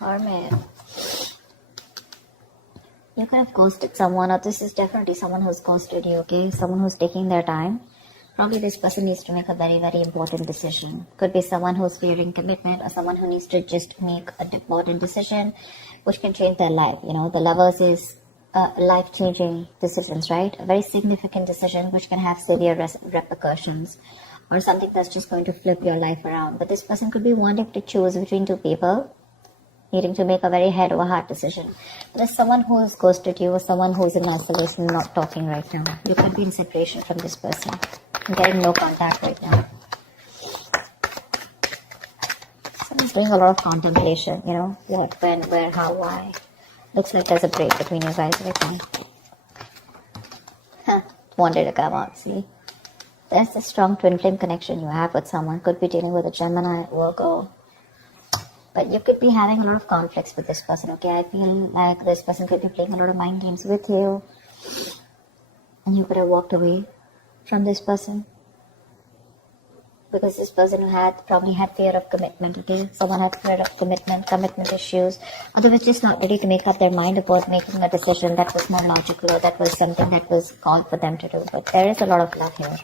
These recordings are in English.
Hermit. You could have ghosted someone, or this is definitely someone who's ghosted you, okay? Someone who's taking their time. Probably this person needs to make a very, very important decision. Could be someone who's fearing commitment, or someone who needs to just make an important decision which can change their life. You know, the lovers is life-changing decisions, right? A very significant decision which can have severe repercussions, or something that's just going to flip your life around. But this person could be wanting to choose between two people, needing to make a very head over heart decision. There's someone who's ghosted you, or someone who's in isolation, not talking right now. You could be in separation from this person. I'm getting no contact right now. Someone's doing a lot of contemplation, you know, what, when, where, how, why. Looks like there's a break between you guys right now. Wanted to come out, see? There's a strong twin flame connection you have with someone. Could be dealing with a Gemini, Virgo. But you could be having a lot of conflicts with this person, okay? I feel like this person could be playing a lot of mind games with you. And you could have walked away from this person. Because this person probably had fear of commitment, okay? Someone had fear of commitment issues. Otherwise, just not ready to make up their mind about making a decision that was more logical, or that was something that was called for them to do. But there is a lot of love here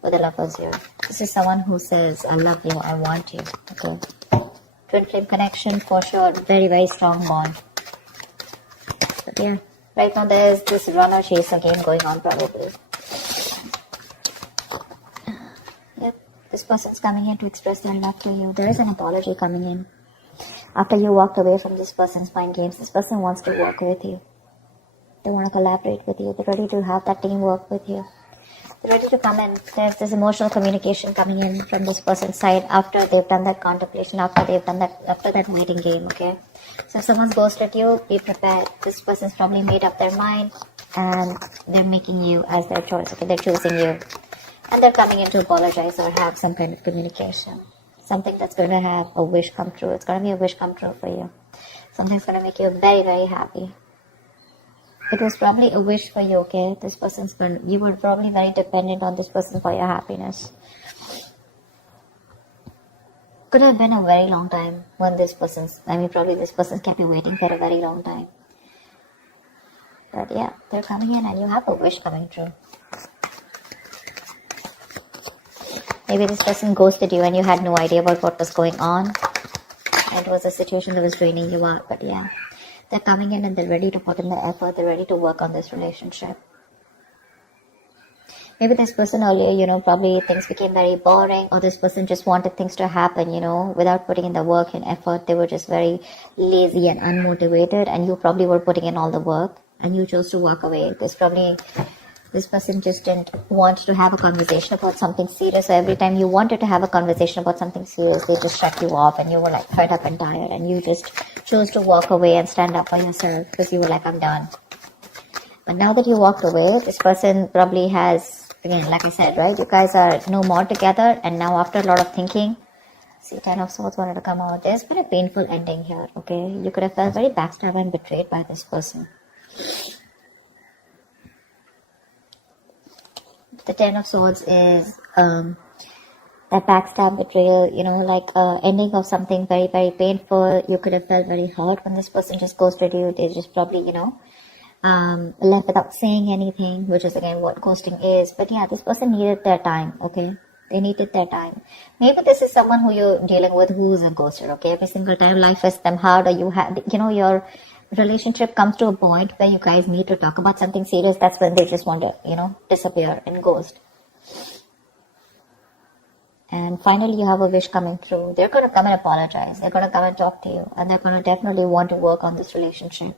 for the lovers here. This is someone who says, I love you, I want you, okay? Twin flame connection for sure. Very, very strong bond. But yeah, right now there's this runner chaser game going on probably. Yep, this person's coming in to express their love to you. There is an apology coming in. After you walked away from this person's mind games, this person wants to work with you. They want to collaborate with you. They're ready to have that teamwork with you. They're ready to come in. There's this emotional communication coming in from this person's side after they've done that contemplation, after that waiting game, okay? So if someone's ghosted you, be prepared. This person's probably made up their mind and they're making you as their choice, okay? They're choosing you. And they're coming in to apologize or have some kind of communication. Something that's going to have a wish come true. It's going to be a wish come true for you. Something's going to make you very, very happy. It was probably a wish for you, okay? This person's you were probably very dependent on this person for your happiness. Could have been a very long time when probably this person's kept you waiting for a very long time. But yeah, they're coming in and you have a wish coming true. Maybe this person ghosted you and you had no idea about what was going on. It was a situation that was draining you out, but yeah. They're coming in and they're ready to put in the effort. They're ready to work on this relationship. Maybe this person earlier, probably things became very boring, or this person just wanted things to happen, without putting in the work and effort. They were just very lazy and unmotivated, and you probably were putting in all the work and you chose to walk away. This person just didn't want to have a conversation about something serious. So every time you wanted to have a conversation about something serious, they just shut you off and you were like fed up and tired, and you just chose to walk away and stand up for yourself because you were like, I'm done. But now that you walked away, this person probably has, again, like I said, right? You guys are no more together, and now after a lot of thinking, see, 10 of Swords wanted to come out. There's been a painful ending here, okay? You could have felt very backstabbed and betrayed by this person. The 10 of Swords is that backstab, betrayal, ending of something very, very painful. You could have felt very hurt when this person just ghosted you. They just probably, left without saying anything, which is again what ghosting is. But yeah, this person needed their time, okay? They needed their time. Maybe this is someone who you're dealing with who's a ghoster, okay? Every single time life hits them hard, or you have, your relationship comes to a point where you guys need to talk about something serious. That's when they just want to, disappear and ghost. And finally, you have a wish coming through. They're going to come and apologize. They're going to come and talk to you. And they're going to definitely want to work on this relationship.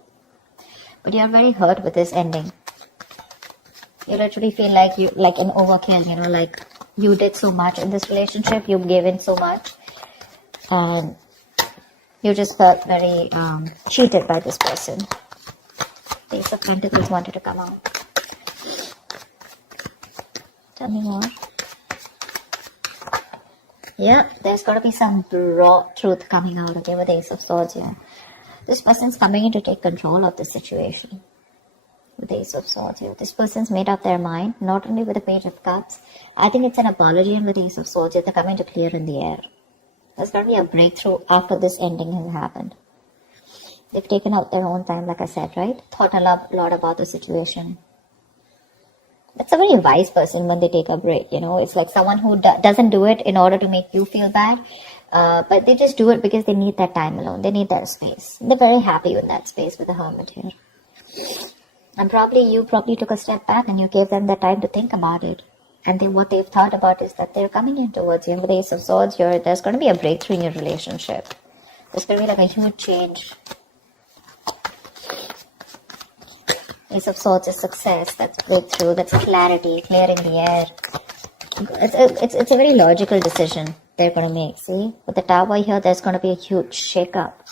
But you're very hurt with this ending. You literally feel like an overkill, like you did so much in this relationship. You gave in so much. And you just felt very cheated by this person. The Ace of Pentacles wanted to come out. Tell me more. Yeah, there's got to be some raw truth coming out, okay, with the Ace of Swords here. This person's coming in to take control of the situation. With the Ace of Swords here. This person's made up their mind, not only with the Page of Cups. I think it's an apology, and with the Ace of Swords here, they're coming to clear in the air. There's going to be a breakthrough after this ending has happened. They've taken out their own time, like I said, right? Thought a lot about the situation. That's a very wise person when they take a break, you know. It's like someone who doesn't do it in order to make you feel bad, but they just do it because they need that time alone. They need that space. They're very happy with that space with the Hermit here. And you probably took a step back and you gave them the time to think about it. And what they've thought about is that they're coming in towards you. And with the Ace of Swords here, there's going to be a breakthrough in your relationship. There's going to be like a huge change. Ace of Swords is success, that's breakthrough, that's clarity, clearing the air. It's a very logical decision they're going to make, see? With the Tower here, there's going to be a huge shake-up.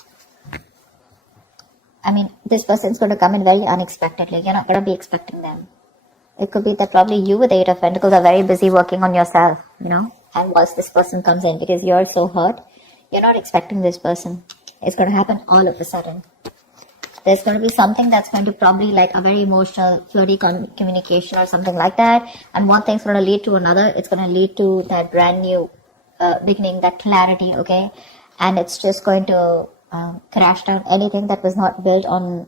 I mean, this person's going to come in very unexpectedly. You're not going to be expecting them. It could be that probably you with the Eight of Pentacles are very busy working on yourself, you know? And once this person comes in, because you're so hurt, you're not expecting this person. It's going to happen all of a sudden. There's going to be something that's going to probably like a very emotional, flirty communication or something like that. And one thing's going to lead to another. It's going to lead to that brand new beginning, that clarity, okay? And it's just going to crash down anything that was not built on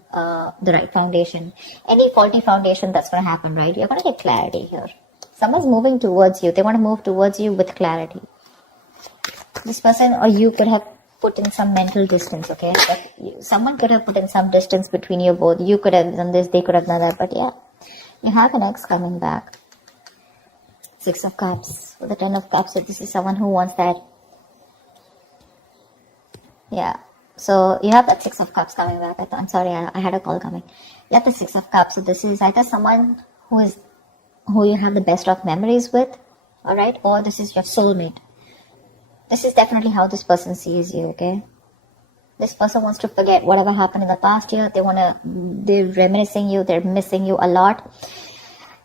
the right foundation. Any faulty foundation that's going to happen, right? You're going to get clarity here. Someone's moving towards you. They want to move towards you with clarity. This person or you could have put in some mental distance, okay? But someone could have put in some distance between you both. You could have done this, they could have done that, but yeah, you have an ex coming back. Six of Cups with the Ten of Cups. So this is someone who wants that. Yeah. So you have that Six of Cups coming back. I'm sorry, I had a call coming. You have the Six of Cups. So this is either someone who you have the best of memories with, all right, or this is your soulmate. This is definitely how this person sees you, okay? This person wants to forget whatever happened in the past year. They're reminiscing you. They're missing you a lot.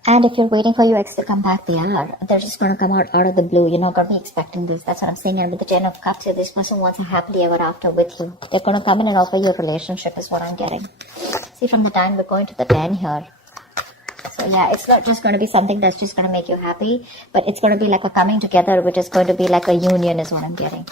And if you're waiting for your ex to come back, they're just going to come out of the blue. You're not going to be expecting this. That's what I'm saying. And with the Ten of Cups here, this person wants a happily ever after with you. They're going to come in and offer you a relationship is what I'm getting. See, from the time we're going to the 10 here. So yeah, it's not just going to be something that's just going to make you happy, but it's going to be like a coming together, which is going to be like a union is what I'm getting.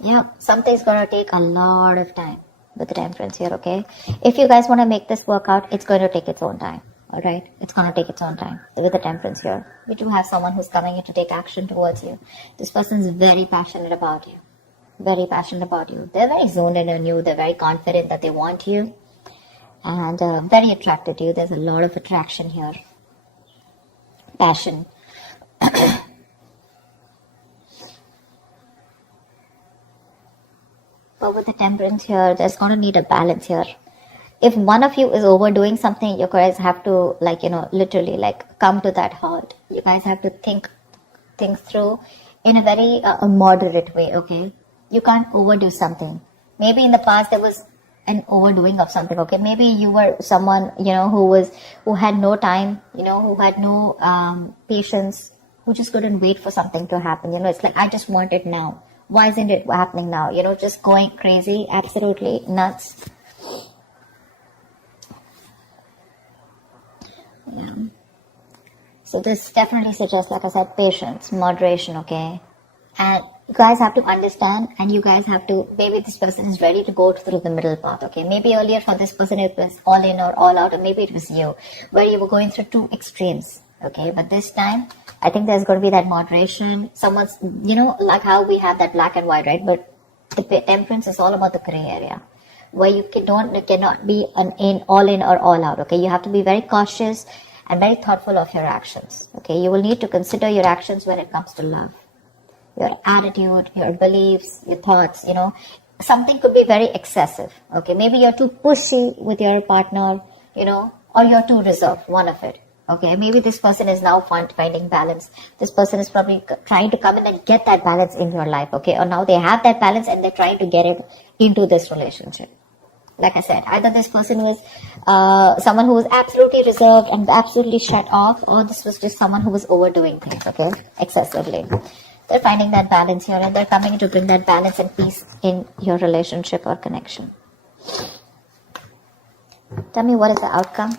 Yeah, something's going to take a lot of time with the Temperance here, okay? If you guys want to make this work out, it's going to take its own time, all right? It's going to take its own time with the Temperance here. We do have someone who's coming in to take action towards you. This person is very passionate about you. Very passionate about you. They're very zoned in on you. They're very confident that they want you. And very attracted to you. There's a lot of attraction here. Passion. But with the Temperance here, there's going to need a balance here. If one of you is overdoing something, you guys have to, like, you know, literally, like, come to that halt. You guys have to think things through in a very moderate way, okay? You can't overdo something. Maybe in the past there was an overdoing of something, okay? Maybe you were someone, you know, who had no time, you know, who had no patience, who just couldn't wait for something to happen. You know, it's like, I just want it now. Why isn't it happening now? You know, just going crazy, absolutely nuts. Yeah. So this definitely suggests, like I said, patience, moderation, okay? And you guys have to understand, and you guys have to, maybe this person is ready to go through the middle path, okay? Maybe earlier for this person it was all in or all out, or maybe it was you, where you were going through two extremes, okay? But this time, I think there's going to be that moderation. Someone's, you know, like how we have that black and white, right? But the Temperance is all about the gray area, where you cannot be all in or all out, okay? You have to be very cautious and very thoughtful of your actions, okay? You will need to consider your actions when it comes to love. Your attitude, your beliefs, your thoughts, you know, something could be very excessive, okay? Maybe you're too pushy with your partner, you know, or you're too reserved, one of it, okay? Maybe this person is now finding balance. This person is probably trying to come in and get that balance in your life, okay? Or now they have that balance and they're trying to get it into this relationship. Like I said, either this person was someone who was absolutely reserved and absolutely shut off, or this was just someone who was overdoing things, okay, excessively. They're finding that balance here, and they're coming to bring that balance and peace in your relationship or connection. Tell me, what is the outcome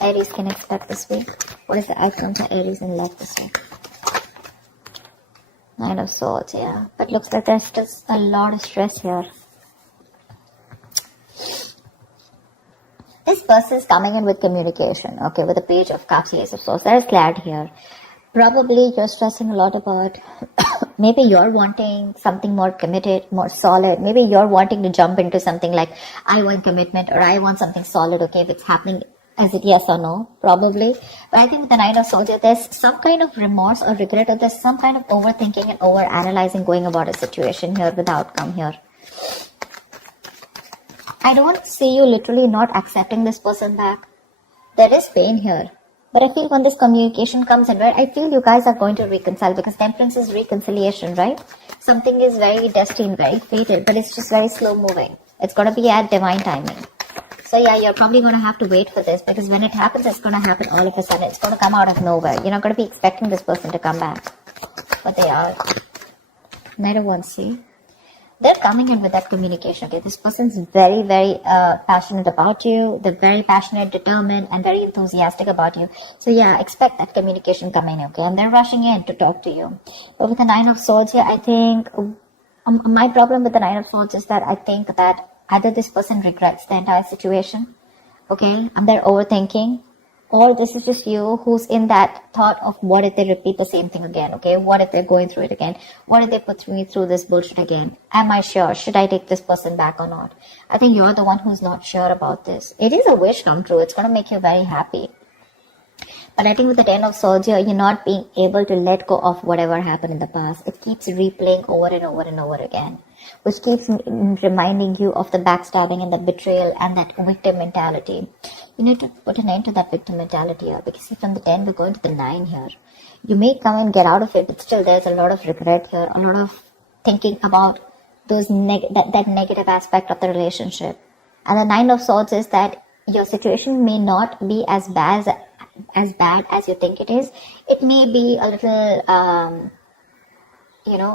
Aries can expect this week? What is the outcome for Aries in love this week? Nine of Swords, yeah. But looks like there's just a lot of stress here. This person is coming in with communication, okay, with a Page of Cups, Ace of Swords. There is clarity here. Probably you're stressing a lot about, maybe you're wanting something more committed, more solid. Maybe you're wanting to jump into something like, I want commitment or I want something solid, okay, if it's happening. Is it yes or no? Probably. But I think with the Nine of Swords, there's some kind of remorse or regret, or there's some kind of overthinking and over-analyzing going about a situation here with the outcome here. I don't see you literally not accepting this person back. There is pain here. But I feel when this communication comes in, right, I feel you guys are going to reconcile, because Temperance is reconciliation, right? Something is very destined, very fated, but it's just very slow moving. It's going to be at divine timing. So yeah, you're probably going to have to wait for this, because when it happens, it's going to happen all of a sudden. It's going to come out of nowhere. You're not going to be expecting this person to come back. But they are. Knight of Wands, see? They're coming in with that communication, okay? This person's very, very passionate about you. They're very passionate, determined, and very enthusiastic about you. So yeah, expect that communication coming, okay? And they're rushing in to talk to you. But with the Nine of Swords here, I think my problem with the Nine of Swords is that I think that either this person regrets the entire situation, okay, and they're overthinking, or this is just you who's in that thought of what if they repeat the same thing again, okay? What if they're going through it again? What if they put me through this bullshit again? Am I sure? Should I take this person back or not? I think you're the one who's not sure about this. It is a wish come true. It's going to make you very happy. But I think with the Ten of Swords here, you're not being able to let go of whatever happened in the past. It keeps replaying over and over and over again, which keeps reminding you of the backstabbing and the betrayal and that victim mentality. You need to put an end to that victim mentality here, because see, from the 10 we're going to the 9 here. You may come and get out of it, but still there's a lot of regret here, a lot of thinking about those that negative aspect of the relationship. And the 9 of Swords is that your situation may not be as bad as you think it is. It may be a little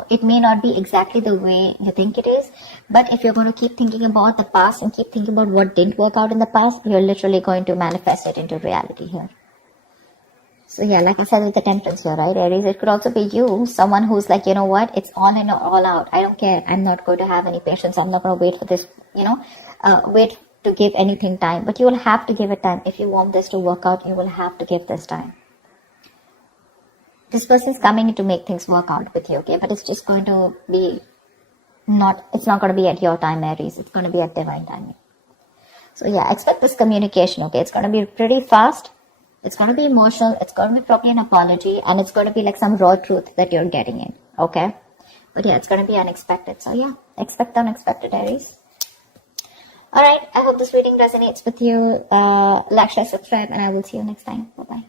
it may not be exactly the way you think it is, but if you're going to keep thinking about the past and keep thinking about what didn't work out in the past, you're literally going to manifest it into reality here. So yeah, like I said with the Temperance here, right, Aries, it could also be you, someone who's like, you know what, it's all in or all out. I don't care. I'm not going to have any patience. I'm not going to wait for this, wait to give anything time. But you will have to give it time. If you want this to work out, you will have to give this time. This person is coming in to make things work out with you, okay? But it's just going to be it's not going to be at your time, Aries. It's going to be at divine timing. So yeah, expect this communication, okay? It's going to be pretty fast. It's going to be emotional. It's going to be probably an apology. And it's going to be like some raw truth that you're getting in, okay? But yeah, it's going to be unexpected. So yeah, expect the unexpected, Aries. Alright, I hope this reading resonates with you. Like, share, subscribe, and I will see you next time. Bye-bye.